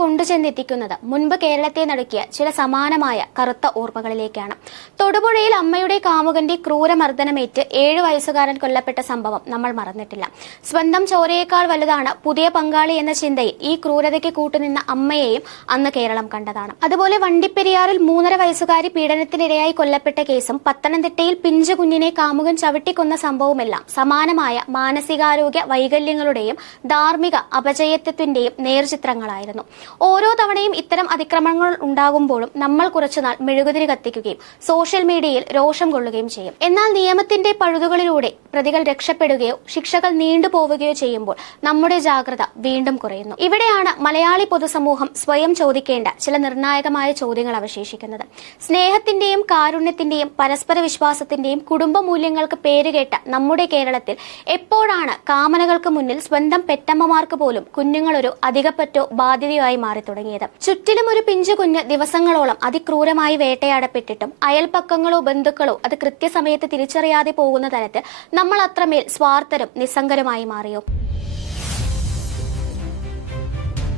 കൊണ്ടുചെന്നെത്തിക്കുന്നത് മുൻപ് കേരളത്തെ നടുക്കിയ ചില സമാനമായ കറുത്ത ഓർമ്മകളിലേക്കാണ്. തൊടുപുഴയിൽ അമ്മയുടെ കാമുകന്റെ ക്രൂരമർദ്ദനമേറ്റ് 7 വയസ്സുകാരൻ കൊല്ലപ്പെട്ട സംഭവം നമ്മൾ മറന്നിട്ടില്ല. സ്വന്തം ചോരയേക്കാൾ വലുതാണ് പുതിയ പങ്കാളി എന്ന ചിന്തയിൽ ഈ ക്രൂരതയ്ക്ക് കൂട്ടുനിന്ന അമ്മയെയും അന്ന് കേരളം കണ്ടതാണ്. അതുപോലെ വണ്ടിപ്പെരിയാറിൽ 3.5 വയസ്സുകാരി പീഡനത്തിനിരയായി കൊല്ലപ്പെട്ട കേസും പത്തനംതിട്ടയിൽ പിഞ്ചു കുഞ്ഞിനെ കാമുകൻ ചവിട്ടിക്കൊന്ന സംഭവമെല്ലാം സമാനമായ മാനസികാരോഗ്യ വൈകല്യങ്ങളുടെയും ധാർമ്മിക അപജയത്വത്തിന്റെയും നേർചിത്രങ്ങളായിരുന്നു. ഓരോ തവണയും ഇത്തരം അതിക്രമങ്ങൾ ഉണ്ടാകുമ്പോഴും നമ്മൾ കുറച്ചുനാൾ മെഴുകുതിരി കത്തിക്കുകയും സോഷ്യൽ മീഡിയയിൽ രോഷം കൊള്ളുകയും ചെയ്യും. എന്നാൽ നിയമത്തിന്റെ പഴുതുകളിലൂടെ പ്രതികൾ രക്ഷപ്പെടുകയോ ശിക്ഷകൾ നീണ്ടുപോവുകയോ ചെയ്യുമ്പോൾ നമ്മുടെ ജാഗ്രത വീണ്ടും കുറയുന്നു. ഇവിടെയാണ് മലയാളി പൊതുസമൂഹം സ്വയം ചോദിക്കേണ്ട ചില നിർണായകമായ ചോദ്യങ്ങൾ അവശേഷിക്കുന്നത്. സ്നേഹത്തിന്റെയും കാരുണ്യത്തിന്റെയും പരസ്പര വിശ്വാസത്തിന്റെയും കുടുംബ മൂല്യങ്ങൾക്ക് പേരുകേട്ട നമ്മുടെ കേരളത്തിൽ എപ്പോഴാണ് കാമനകൾക്ക് മുന്നിൽ സ്വന്തം പെറ്റമ്മമാർക്ക് പോലും കുഞ്ഞുങ്ങളൊരു അധികപ്പറ്റോ ബാധ്യതയായി മാറി തുടങ്ങിയത്? ചുറ്റിലും ഒരു പിഞ്ചു കുഞ്ഞ് ദിവസങ്ങളോളം അതിക്രൂരമായി വേട്ടയാടപ്പെട്ടിട്ടും അയൽപക്കങ്ങളോ ബന്ധുക്കളോ അത് കൃത്യസമയത്ത് തിരിച്ചറിയാതെ പോകുന്ന തരത്തിൽ നമ്മൾ അത്രമേൽ സ്വാർത്ഥരും നിസ്സംഗരുമായി മാറിയോ?